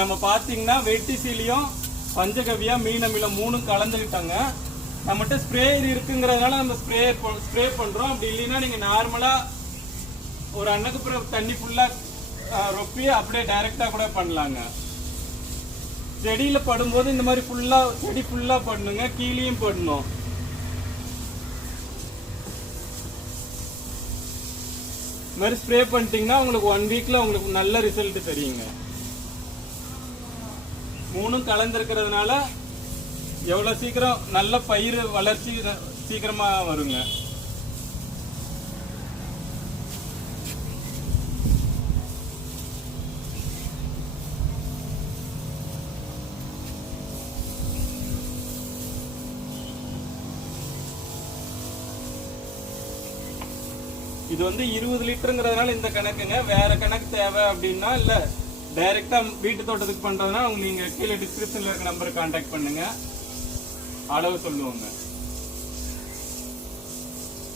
நம்ம பாத்தீங்கன்னா வெட்டிசிலியும் பஞ்சகவியா மீன் அமிலம் 3 கலந்துக்கிட்டாங்க. நம்மகிட்ட ஸ்ப்ரேயர் இருக்குங்கிறதுனால நம்ம ஸ்ப்ரே பண்றோம். அப்படி இல்லைன்னா நீங்க நார்மலா ஒரு அன்னக்கு தண்ணி ஃபுல்லா ரொப்பி அப்படியே டைரக்டா கூட பண்ணலாங்க. செடியில படும்போது இந்த மாதிரி செடி ஃபுல்லா பண்ணுங்க, கீழேயும் பண்ணணும். இந்த மாதிரி ஸ்ப்ரே பண்ணிட்டீங்கன்னா உங்களுக்கு 1 வீக்ல உங்களுக்கு நல்ல ரிசல்ட் தெரியுங்க. 3 கலந்துருக்கிறதுனால எவ்வளவு சீக்கிரம் நல்ல பயிர் வளர்ச்சி சீக்கிரமா வருங்க. இது வந்து 20 லிட்டருங்கிறதுனால இந்த கணக்குங்க. வேற கணக்கு தேவை அப்படின்னா இல்ல டைரக்டா வீட்டு தோட்டத்துக்கு பண்றதுன்னா நீங்க கீழே டிஸ்கிரிப்ஷன்ல இருக்க நம்பருக்கு கான்டாக்ட் பண்ணுங்க, அளவு சொல்லுவாங்க.